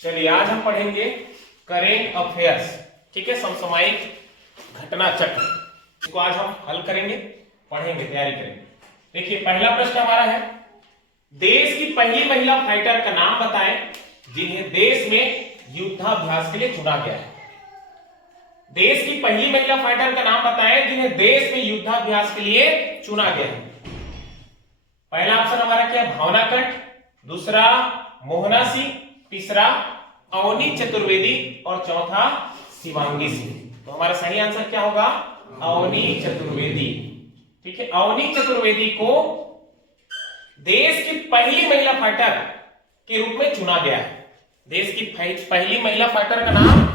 चलिए आज हम पढ़ेंगे करेंट अफेयर्स। ठीक है, समसामयिक घटना चक्र, इसको आज हम हल करेंगे, पढ़ेंगे, तैयारी करेंगे। देखिए पहला प्रश्न हमारा है, देश की पहली महिला फाइटर का नाम बताएं जिन्हें देश में युद्धाभ्यास के लिए चुना गया है। देश की पहली महिला फाइटर का नाम बताएं जिन्हें देश में युद्धाभ्यास के लिए चुना गया है। पहला ऑप्शन हमारा क्या है, भावना कंठ, दूसरा मोहना सिंह, तीसरा अवनी चतुर्वेदी और चौथा शिवांगी सिंह। तो हमारा सही आंसर क्या होगा, अवनी चतुर्वेदी। ठीक है, अवनी चतुर्वेदी को देश की पहली महिला फाइटर के रूप में चुना गया है। देश की पहली महिला फाइटर का नाम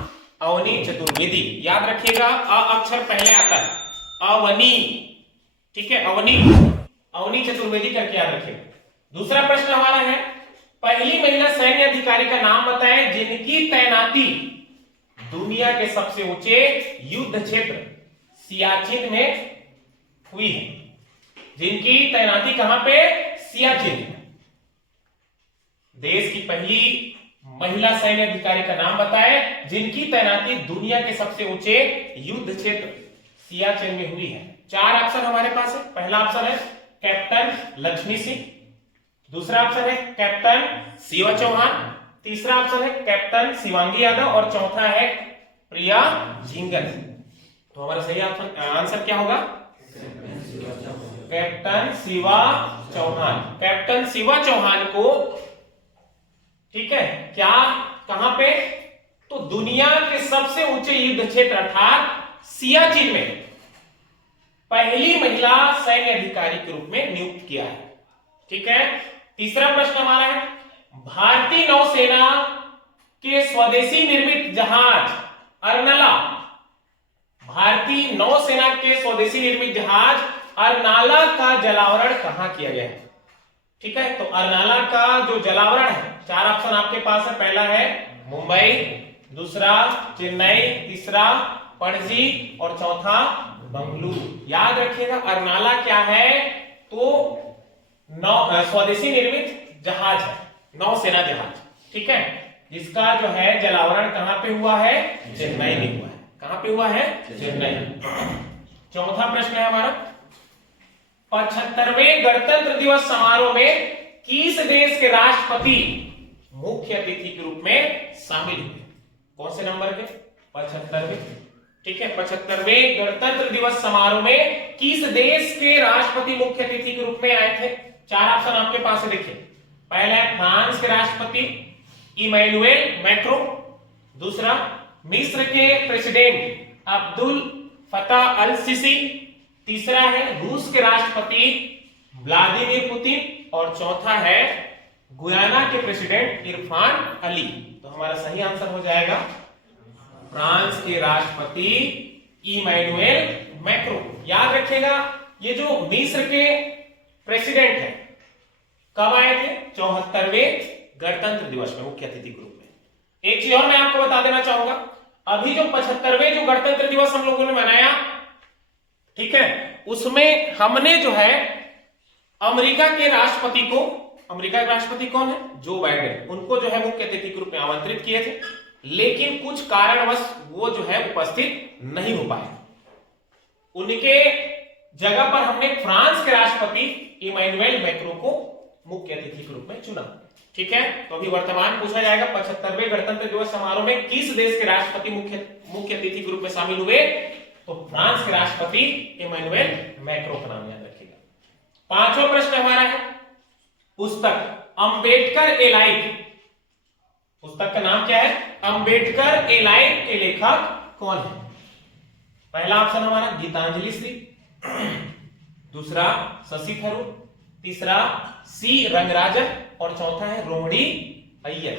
अवनी चतुर्वेदी। याद रखिएगा, अ अक्षर पहले आता है, अवनी। ठीक है, अवनी, अवनी चतुर्वेदी करके याद रखिएगा। दूसरा प्रश्न हमारा है, पहली महिला सैन्य अधिकारी का नाम बताएं जिनकी तैनाती दुनिया के सबसे ऊंचे युद्ध क्षेत्र सियाचिन में हुई है। जिनकी तैनाती कहां पे, सियाचिन। देश की पहली महिला सैन्य अधिकारी का नाम बताएं जिनकी तैनाती दुनिया के सबसे ऊंचे युद्ध क्षेत्र सियाचिन में हुई है। चार ऑप्शन हमारे पास है। पहला ऑप्शन है कैप्टन लक्ष्मी सिंह, दूसरा ऑप्शन है कैप्टन शिवा चौहान, तीसरा ऑप्शन है कैप्टन शिवांगी यादव और चौथा है प्रिया झिंगन। तो हमारा सही आंसर क्या होगा, कैप्टन शिवा चौहान। कैप्टन शिवा चौहान को, ठीक है, क्या, कहां पे, तो दुनिया के सबसे ऊंचे युद्ध क्षेत्र अर्थात सियाचिन में पहली महिला सैन्य अधिकारी के रूप में नियुक्त किया है। ठीक है, तीसरा प्रश्न हमारा है, भारतीय नौसेना के स्वदेशी निर्मित जहाज अर्नाला, भारतीय नौसेना के स्वदेशी निर्मित जहाज अर्नाला का जलावरण कहां किया गया है। ठीक है, तो अर्नाला का जो जलावरण है, चार ऑप्शन आपके पास है। पहला है मुंबई, दूसरा चेन्नई, तीसरा पणजी और चौथा बंगलुरु। याद रखिएगा, अर्नाला क्या है, तो स्वदेशी निर्मित जहाज है, नौसेना जहाज। ठीक है, जिसका जो है जलावरण कहां पे हुआ है, चेन्नई में हुआ है। कहां पे हुआ है, चेन्नई। चौथा प्रश्न है हमारा, 75वें गणतंत्र दिवस समारोह में किस देश के राष्ट्रपति मुख्य अतिथि के रूप में शामिल हुए। कौन से नंबर के, 75वें। ठीक है, 75वें गणतंत्र दिवस समारोह में किस देश के राष्ट्रपति मुख्य अतिथि के रूप में आए थे। चार ऑप्शन आपके पास है, देखिए। पहला है फ्रांस के राष्ट्रपति इमैनुएल मैक्रो, दूसरा मिस्र के प्रेसिडेंट अब्दुल फतह अल सीसी, तीसरा है रूस के राष्ट्रपति व्लादिमीर पुतिन और चौथा है गुयाना के प्रेसिडेंट इरफान अली। तो हमारा सही आंसर हो जाएगा फ्रांस के राष्ट्रपति इमैनुएल मैक्रो। याद रखिएगा, ये जो मिस्र के प्रेसिडेंट है कब आए थे, 74वें गणतंत्र दिवस में मुख्य अतिथि के रूप में। एक चीज और मैं आपको बता देना चाहूंगा, अभी जो 75वें जो गणतंत्र दिवस हम लोगों ने मनाया, ठीक है, उसमें हमने जो है अमेरिका के राष्ट्रपति को, अमेरिका के राष्ट्रपति कौन है, जो बाइडेन, उनको जो है मुख्य अतिथि के रूप में आमंत्रित किए थे, लेकिन कुछ कारणवश वो जो है उपस्थित नहीं हो पाए। उनके जगह पर हमने फ्रांस के राष्ट्रपति इमैनुएल मैक्रो को मुख्य अतिथि के रूप में चुना। ठीक है, तो अभी वर्तमान पूछा जाएगा 75वें गणतंत्र दिवस समारोह में किस देश के राष्ट्रपति मुख्य अतिथि के रूप में शामिल हुए, तो फ्रांस के राष्ट्रपति इमैनुएल मैक्रो का नाम याद रखिएगा। पांचवा प्रश्न हमारा है, पुस्तक अंबेडकर ए लाइफ, पुस्तक का नाम क्या है, अंबेडकर ए लाइफ के लेखक कौन है। पहला ऑप्शन हमारा गीतांजलि श्री, दूसरा शशि थरूर, तीसरा सी रंगराजन और चौथा है रोहिणी अय्यर।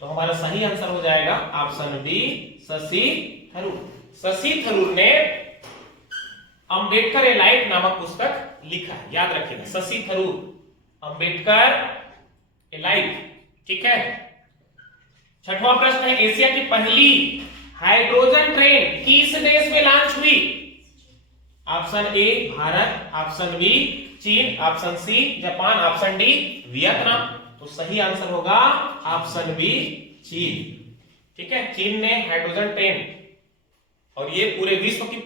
तो हमारा सही आंसर हो जाएगा ऑप्शन बी, शशि थरूर। शशि थरूर ने अंबेडकर ए लाइफ नामक पुस्तक लिखा है, याद रखिएगा, शशि थरूर, अंबेडकर ए लाइफ। ठीक है, छठवां प्रश्न है, एशिया की पहली हाइड्रोजन ट्रेन किस देश में लॉन्च हुई। Option A Bharat, option B चीन, option C Japan, option D Vietnam. तो सही आंसर होगा ऑप्शन बी चीन, ठीक है। चीन ने हाइड्रोजन ट्रेन, और ये पूरे विश्व की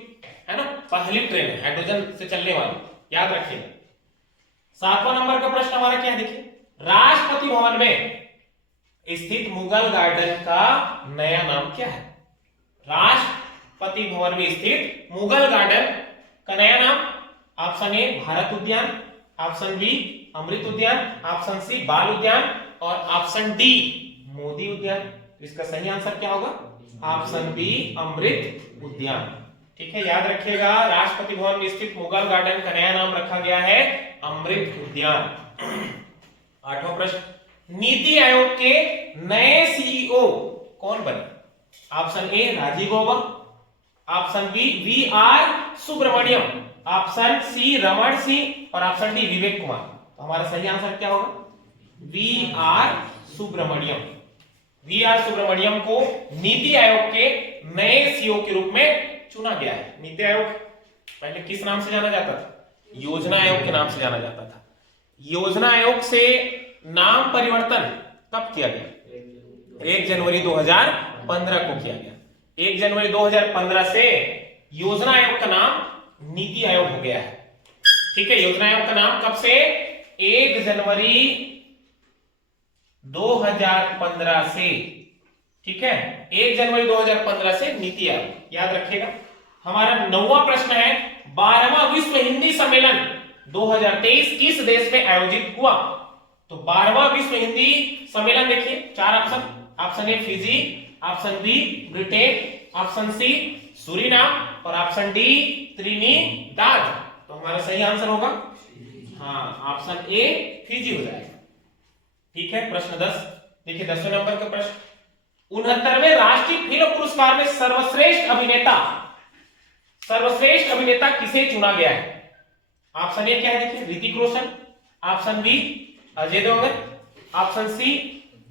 है ना पहली ट्रेन है हाइड्रोजन से चलने वाली, याद रखिएगा। 7वां नंबर का प्रश्न हमारा क्या है, देखिए, राष्ट्रपति भवन में स्थित मुगल गार्डन का नया नाम क्या है? राष्ट्रपति भवन में स्थित मुगल गार्डन का नया नाम, ऑप्शन ए भारत उद्यान, ऑप्शन बी अमृत उद्यान, ऑप्शन सी बाल उद्यान, और ऑप्शन डी मोदी उद्यान। इसका सही आंसर क्या होगा? ऑप्शन बी अमृत उद्यान, ठीक है, याद रखिएगा। राष्ट्रपति भवन में स्थित मुगल गार्डन का नया नाम रखा गया है अमृत उद्यान। 8वां प्रश्न, नीति आयोग के नए सीईओ कौन बने? Option A Rajiv Gauba, option B V R Subramaniam, option C Raman Singh, और ऑप्शन डी विवेक कुमार। तो हमारा सही आंसर क्या होगा? V R Subrahmanyam. V R Subrahmanyam को नीति आयोग के नए सीईओ के रूप में चुना गया है। नीति आयोग पहले किस नाम से जाना जाता था? योजना आयोग के नाम से जाना जाता था। योजना आयोग से नाम परिवर्तन कब किया गया? 1 जनवरी 2015 को किया गया। 1 जनवरी 2015 से योजना आयोग का नाम नीति आयोग हो गया है, ठीक है। योजना आयोग का नाम कब से? 1 जनवरी 2015 से, ठीक है, 1 जनवरी 2015 से नीति आयोग, याद रखिएगा। हमारा 9वां प्रश्न है, 12वां विश्व हिंदी सम्मेलन 2023 किस देश में आयोजित हुआ? तो 12वां विश्व हिंदी सम्मेलन देखिए, 4 option, option A Fiji, option B Britain, option C Suriname, और ऑप्शन डी त्रिनिदाद। तो हमारा सही आंसर होगा हाँ ऑप्शन ए फिजी हो जाएगा, ठीक है। प्रश्न 10 देखिए, 10वें नंबर का प्रश्न, 69वें राष्ट्रीय फिल्म पुरस्कार में सर्वश्रेष्ठ अभिनेता किसे चुना गया है? ऑप्शन ए क्या है देखिए, Hrithik Roshan, option B Ajay Devgan, option C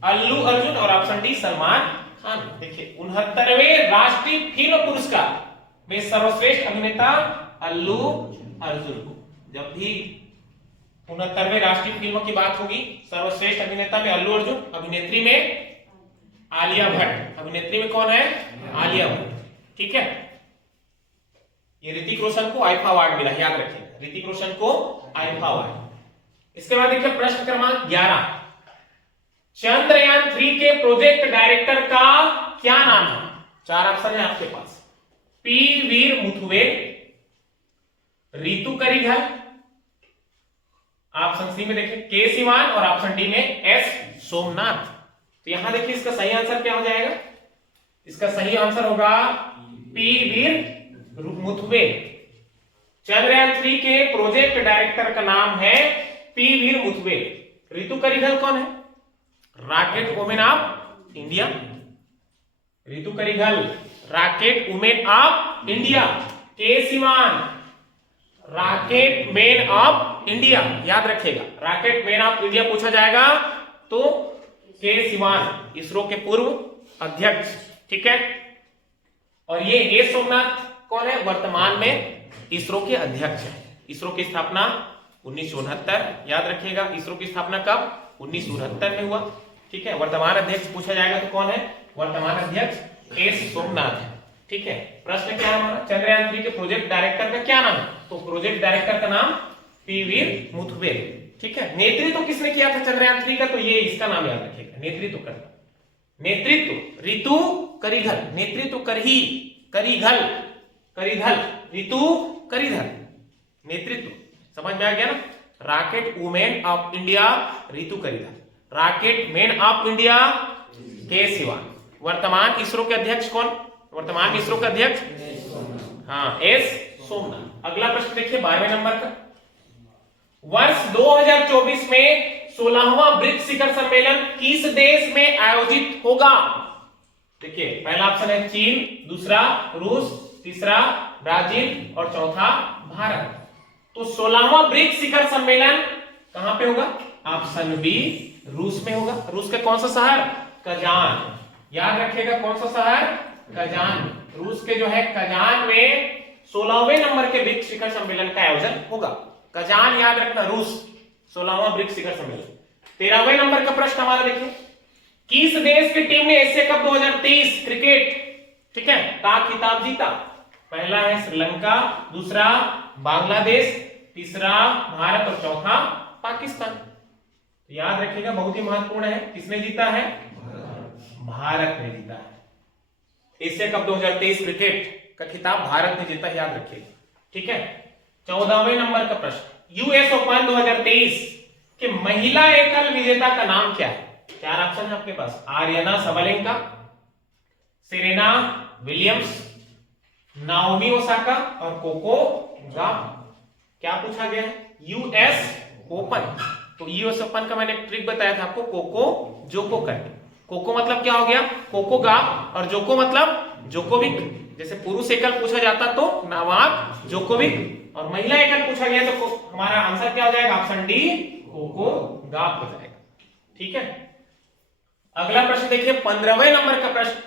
Allu Arjun, और ऑप्शन डी सलमान खान। देखिए, 69वें राष्ट्रीय फिल्म पुरस्कार में सर्वश्रेष्ठ अभिनेता अल्लू अर्जुन को, जब भी 69वें राष्ट्रीय फिल्म की बात होगी, सर्वश्रेष्ठ अभिनेता में अल्लू अर्जुन, अभिनेत्री में आलिया भट्ट। अभिनेत्री में कौन है? आलिया भट्ट, ठीक है। ये ऋतिक रोशन को आईफा अवार्ड मिला, याद रखिए, ऋतिक रोशन को आईफा अवार्ड। इसके बाद देखिए प्रश्न क्रमांक 11, चंद्रयान 3 के प्रोजेक्ट डायरेक्टर का क्या नाम है? 4 ऑप्शन है आपके पास, पी वीर मुथुवे, रितु करिघल, ऑप्शन सी में देखिए के सिवान, और ऑप्शन डी में एस सोमनाथ। तो यहां देखिए इसका सही आंसर क्या हो जाएगा? इसका सही आंसर होगा पी वीर मुथुवे। चंद्रयान 3 के प्रोजेक्ट डायरेक्टर का नाम है पी वीर मुथुवे। रितु करिघल कौन है? Rocket women of India. Ritu Karidhal rocket women of India. K Sivan rocket man of India, याद रखिएगा, रॉकेट मैन ऑफ इंडिया पूछा जाएगा तो के सिवान इसरो के पूर्व अध्यक्ष, ठीक है। और ये एस सोमनाथ कौन है? वर्तमान में इसरो के अध्यक्ष है। इसरो की स्थापना 1969, याद रखिएगा, इसरो की स्थापना कब? 1969 में हुआ, ठीक है। वर्तमान अध्यक्ष पूछा जाएगा तो कौन है? वर्तमान अध्यक्ष एस सोमनाथ है, ठीक है। प्रश्न क्या है हमारा? चंद्रयान 3 के प्रोजेक्ट डायरेक्टर का क्या नाम है? तो प्रोजेक्ट डायरेक्टर का नाम पी वीर मुथुवे, ठीक है। नेतृत्व किसने किया था चंद्रयान 3 का? तो ये इसका नाम याद रखिएगा, नेतृत्व करना, नेतृत्व रितु करिघल, नेतृत्व करिघल, रितु करिघल, नेतृत्व, समझ में आ गया ना? Rocket women of India Ritu Karidhal, rocket man of India K Sivan. वर्तमान इसरो के अध्यक्ष कौन? वर्तमान इसरो का अध्यक्ष हाँ एस सोमनाथ। अगला प्रश्न देखिए 12वें नंबर का, वर्ष 2024 में 16वां ब्रिक्स शिखर सम्मेलन किस देश में आयोजित होगा? देखिए, पहला ऑप्शन है चीन, दूसरा रूस, तीसरा ब्राजील, और चौथा भारत। तो 16वां ब्रिक्स शिखर सम्मेलन कहां पे होगा? ऑप्शन बी रूस में होगा। रूस का कौन सा शहर? कजान, याद रखिएगा, कौन सा शहर? कजान। रूस के जो है कजान में 16वें नंबर के ब्रिक्स शिखर सम्मेलन का आयोजन होगा। कजान याद रखना, रूस, 16वां ब्रिक्स शिखर सम्मेलन। 13वें नंबर का प्रश्न हमारा देखिए, किस देश की टीम ने एशिया कप 2023 क्रिकेट, ठीक है, का खिताब जीता? पहला है श्रीलंका, दूसरा बांग्लादेश, तीसरा भारत और चौथा पाकिस्तान। तो याद रखिएगा, बहुत ही महत्वपूर्ण है। किसने जीता है? भारत ने जीता है। एशिया कप 2023 क्रिकेट का खिताब भारत ने जीता, याद रखिएगा, ठीक है। 14वें नंबर का प्रश्न, यूएस ओपन 2023 के महिला एकल विजेता का नाम क्या है? 4 ऑप्शन है आपके पास, Aryna Sabalenka, Serena Williams, Naomi Osaka और कोको गॉफ। क्या पूछा गया है? US Open. तो यूएस ओपन का मैंने एक ट्रिक बताया था आपको, कोको जोको करके। कोको मतलब क्या हो गया? कोको गॉफ, और जोको मतलब जोकोविक। जैसे पुरुष एकल पूछा जाता तो नोवाक जोकोविक, और महिला एकल पूछा गया तो हमारा आंसर क्या हो जाएगा? ऑप्शन डी, कोको गॉफ हो जाएगा, ठीक है। अगला प्रश्न देखिए, 15वें नंबर का प्रश्न,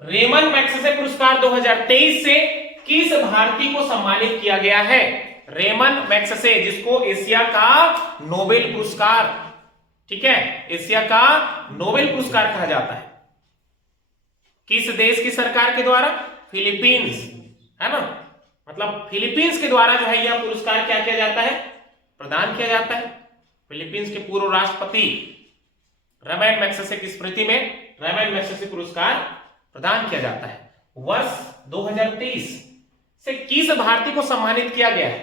रेमन मैग्सेसे पुरस्कार 2023 से किस भारतीय को सम्मानित किया गया है? रेमन मैग्सेसे, जिसको एशिया का नोबेल पुरस्कार, ठीक है, एशिया का नोबेल पुरस्कार कहा जाता है। किस देश की सरकार के द्वारा? फिलीपींस, है ना, मतलब फिलीपींस के द्वारा जो है यह पुरस्कार क्या किया जाता है? प्रदान किया जाता है। फिलीपींस के पूर्व राष्ट्रपति रेमन मैग्सेसे की स्मृति में रेमन मैग्सेसे पुरस्कार प्रदान किया जाता है। वर्ष 2023 से किस भारतीय को सम्मानित किया गया है?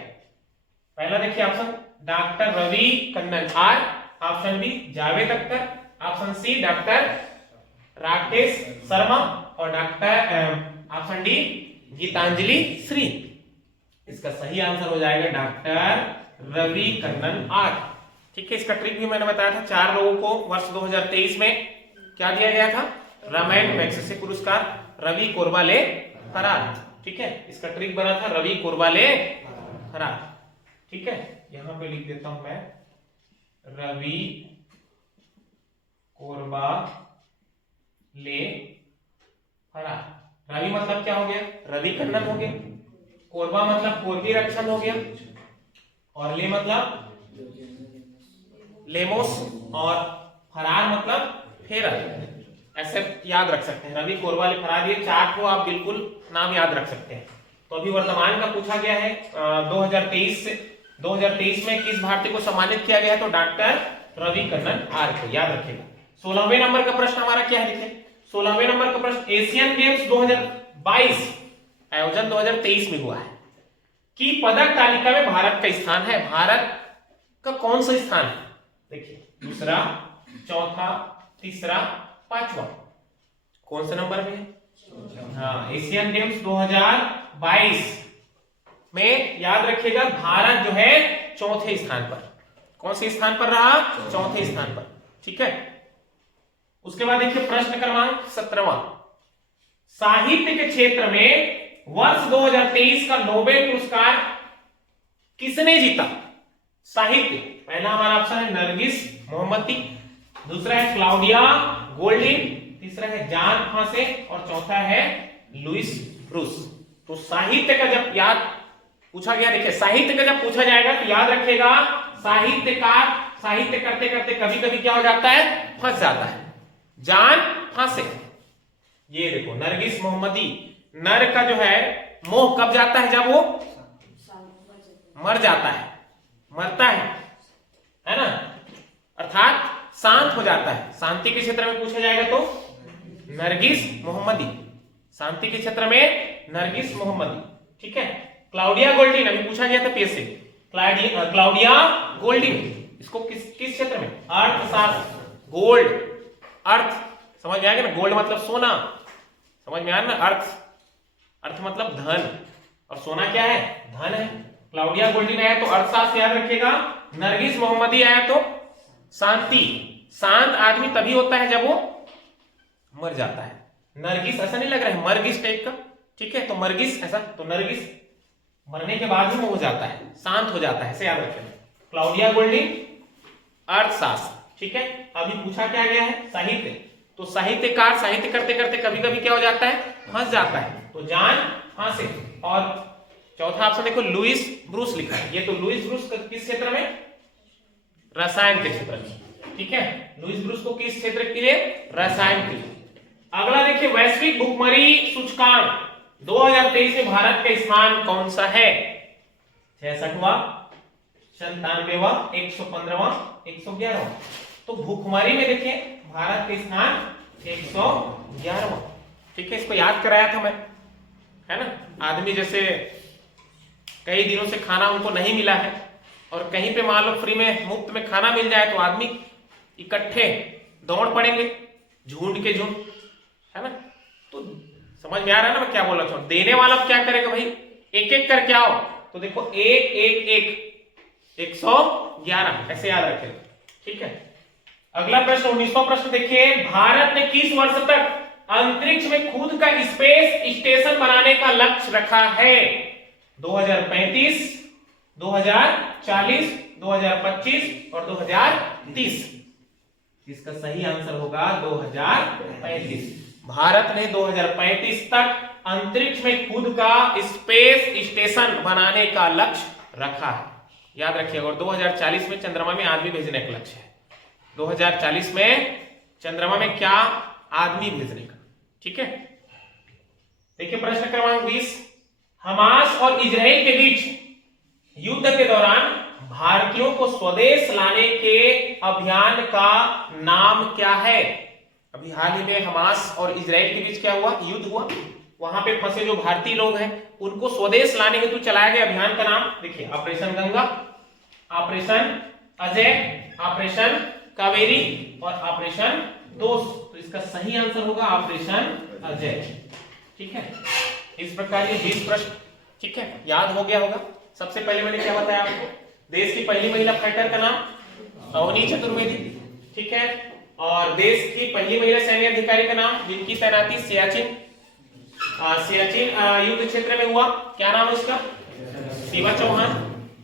पहला देखिए option, doctor Ravi Kannan R, option B Javed Akhtar, option C doctor Rakesh Sharma, और doctor option D Geetanjali Shree. इसका सही आंसर हो जाएगा डॉक्टर रवि कन्नन आर, ठीक है। इसका ट्रिक भी मैंने बताया था, 4 लोगों को वर्ष 2023 में क्या दिया गया था? रेमन मैग्सेसे पुरस्कार, रवि कोरबाले फरार, ठीक है। इसका ट्रिक बना था रवि कोरबाले फरार, ठीक है। यहां पे लिख देता हूं मैं, रवि कोरबाले फरार। रवि मतलब क्या हो गया? रवि कन्नन हो गया, कोरबा मतलब कोरबी रक्षण हो गया, और ले मतलब लेमोस, और फरार मतलब फेरर। ऐसे याद रख सकते हैं, रवि कोरबाले फरार, ये 4 को आप बिल्कुल नाम याद रख सकते हैं। तो अभी वर्तमान का पूछा गया है 2023 में किस भारतीय को सम्मानित किया गया है? तो डॉक्टर रवि कन्नन आर को, याद रखिएगा। 16वें नंबर का प्रश्न हमारा क्या है? देखिए 16वें नंबर का प्रश्न, एशियन गेम्स 2022 आयोजन 2023 में हुआ है कि पदक तालिका में भारत का स्थान है। भारत का कौन सा स्थान है? देखिए, दूसरा, चौथा, तीसरा, पांचवा, कौन से नंबर में है? हाँ, एशियन गेम्स 2022 में याद रखिएगा भारत जो है चौथे स्थान पर। कौन से स्थान पर रहा? चौथे स्थान पर, ठीक है। उसके बाद देखिए प्रश्न क्रमांक 17वां, साहित्य के क्षेत्र में वर्ष 2023 का नोबेल पुरस्कार किसने जीता? साहित्य, पहला हमारा ऑप्शन है नरगिस मोहम्मदी, दूसरा है क्लाउडिया गोल्डिन, तीसरा है जॉन फासे, और चौथा है लुइस ब्रूस। तो साहित्य का जब याद पूछा गया, देखिए साहित्य का जब पूछा जाएगा तो याद रखिएगा, साहित्यकार साहित्य करते करते कभी कभी क्या हो जाता है? फंस जाता है। जॉन फासे, ये देखो नरगिस मोहम्मदी, नर का जो है मोह कब जाता है? जब वो मर जाता है, मरता है ना, अर्थात शांत हो जाता है। शांति के क्षेत्र में पूछा जाएगा तो नरगिस मोहम्मदी, शांति के क्षेत्र में नरगिस मोहम्मदी, ठीक है। क्लाउडिया गोल्डिन, अभी पूछा गया था पीएससी, क्लाउडिया गोल्डिन, इसको किस क्षेत्र में? अर्थशास्त्र, गोल्ड, अर्थ, समझ में आएगा ना, गोल्ड मतलब सोना, समझ में आया ना, अर्थ मतलब धन, और सोना क्या है? धन है। क्लाउडिया गोल्डिन आया तो अर्थशास्त्र याद रखिएगा, नरगिस मोहम्मदी आया तो शांति। शांत आदमी तभी होता है जब वो मर जाता है। नरगिस ऐसा नहीं लग रहा है मरगिस टाइप का, ठीक है, तो मरगिस ऐसा, तो नरगिस मरने के बाद ही वो हो जाता है, शांत हो जाता है, ऐसे याद रखिएगा। क्लाउडिया गोल्डिन अर्थशास्त्र, ठीक है। अभी पूछा क्या गया है? साहित्य, तो साहित्यकार साहित्य करते करते कभी कभी क्या हो जाता है? फंस जाता है, तो जॉन फासे। और चौथा ऑप्शन देखो लुइस ब्रूस लिखा है, ये तो लुइस ब्रूस किस क्षेत्र में? रसायन के क्षेत्र में, ठीक है, लुईस ब्रूस को किस क्षेत्र के लिए? रसायन के लिए। अगला देखिए, वैश्विक भुखमरी सूचकांक 2023 में भारत का स्थान कौन सा है? 66वां, 97वां, 115वां, 111वां। तो भुखमरी में देखिए भारत का स्थान 111वां। ठीक है, इसको याद कराया था मैं, है ना। आदमी जैसे कई दिनों से खाना उनको नहीं मिला है और कहीं पे मान लो फ्री में मुफ्त में खाना मिल जाए तो आदमी इकट्ठे दौड़ पड़ेंगे, झुंड के झुंड, है ना। तो समझ में आ रहा है ना मैं क्या बोल रहा हूं? देने वाला क्या करेगा भाई? एक एक करके आओ। तो देखो 1 1 1 111 ऐसे याद रखें। ठीक है, अगला प्रश्न 19वां प्रश्न देखिए, भारत ने किस वर्ष तक अंतरिक्ष में खुद का स्पेस स्टेशन बनाने का लक्ष्य रखा है? 2035, 2040, 2025 और 2030। इसका सही आंसर होगा 2035। भारत ने 2035 तक अंतरिक्ष में खुद का स्पेस स्टेशन बनाने का लक्ष्य रखा है, याद रखिएगा। और 2040 में चंद्रमा में आदमी भेजने का लक्ष्य है। 2040 में चंद्रमा में क्या? आदमी भेजने का। ठीक है, देखिए प्रश्न क्रमांक 20, हमास और इजराइल के बीच युद्ध के दौरान भारतीयों को स्वदेश लाने के अभियान का नाम क्या है? अभी हाल ही में हमास और इजराइल के बीच क्या हुआ? युद्ध हुआ। वहां पे फंसे जो भारतीय लोग हैं उनको स्वदेश लाने हेतु चलाया गया अभियान का नाम देखिए, operation Ganga, operation Ajay, operation Kaveri और ऑपरेशन दोस्त। तो इसका सही आंसर होगा ऑपरेशन अजय। ठीक है, इस प्रकार ये 20 प्रश्न, ठीक है, याद हो गया होगा। सबसे पहले मैंने क्या बताया आपको? देश की पहली महिला फाइटर का नाम अवनी चतुर्वेदी। ठीक है, और देश की पहली महिला सैन्य अधिकारी का नाम जिनकी तैनाती सियाचिन युद्ध क्षेत्र में हुआ, क्या नाम है उसका? शिवा चौहान।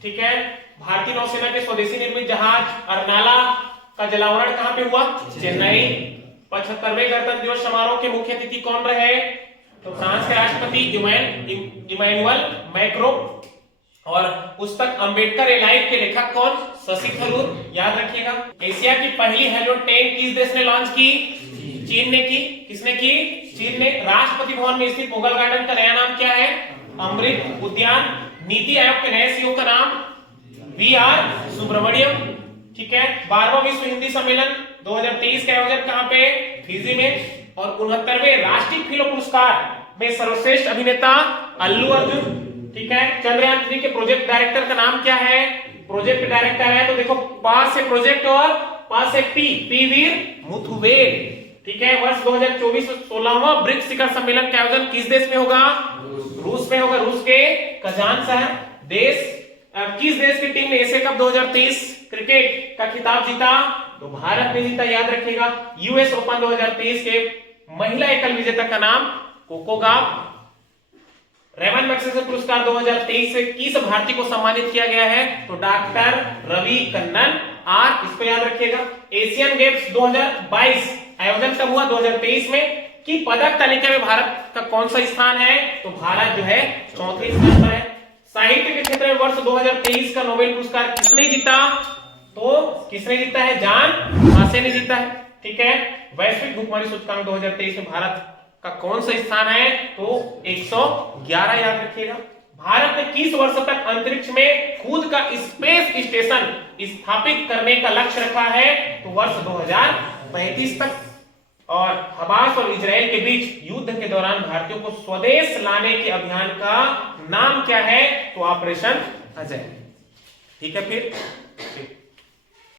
ठीक है, भारतीय नौसेना के स्वदेशी निर्मित जहाज अर्नाला का जलावरण कहां पे हुआ? चेन्नई। 75वें गणतंत्र दिवस समारोह के मुख्य अतिथि कौन रहे? तो फ्रांस के राष्ट्रपति इमैनुअल मैक्रों। और पुस्तक अंबेडकर ए लाइफ के लेखक कौन? शशि थरूर, याद रखिएगा। एशिया की पहली हेलो ट्रेन किस देश ने लॉन्च की? चीन ने की। किसने की? चीन ने। राष्ट्रपति भवन में स्थित मुगल गार्डन का नया नाम क्या है? अमृत उद्यान। नीति आयोग के नए सीईओ का नाम वी.आर. सुब्रमण्यम। ठीक है, 12वां विश्व हिंदी सम्मेलन 2023 का आयोजन कहां पे? फिजी में। और 69वें राष्ट्रीय फिल्म पुरस्कार में सर्वश्रेष्ठ अभिनेता अल्लू अर्जुन। ठीक है, चंद्रयान 3 के प्रोजेक्ट डायरेक्टर का नाम क्या है? प्रोजेक्ट डायरेक्टर है तो देखो पास से प्रोजेक्ट और पास से पी वीर मुथुवेल। ठीक है, वर्ष 2024 16वां ब्रिक्स शिखर सम्मेलन का आयोजन किस देश में होगा? रूस में होगा। रूस के कजान शहर। देश किस देश की टीम ने एशिया कप 2023 क्रिकेट का खिताब जीता? तो भारत ने जीता, याद रखिएगा। यूएस ओपन 2023 के महिला एकल विजेता का नाम कोको गॉफ। रेमन मैग्सेसे पुरस्कार 2023 से किस भारतीय को सम्मानित किया गया है? तो डॉक्टर रवि कन्नन आर, इसको याद रखिएगा। एशियन गेम्स 2022 आयोजन कब हुआ? 2023 में। कि पदक तालिका में भारत का कौन सा स्थान है? तो भारत जो है 4थे स्थान पर है। साहित्य के क्षेत्र में वर्ष 2023 का नोबेल पुरस्कार किसने जीता? तो किसने जीता है? जॉन मासे ने जीता है। ठीक है, वैश्विक भुखमरी सूचकांक 2023 में भारत का कौन सा स्थान है? तो 111, याद रखिएगा। भारत ने किस वर्ष तक अंतरिक्ष में खुद का स्पेस स्टेशन स्थापित करने का लक्ष्य रखा है? तो वर्ष 2035 तक। और हमास और इजराइल के बीच युद्ध के दौरान भारतीयों को स्वदेश लाने के अभियान का नाम क्या है? तो ऑपरेशन अजय। ठीक है, फिर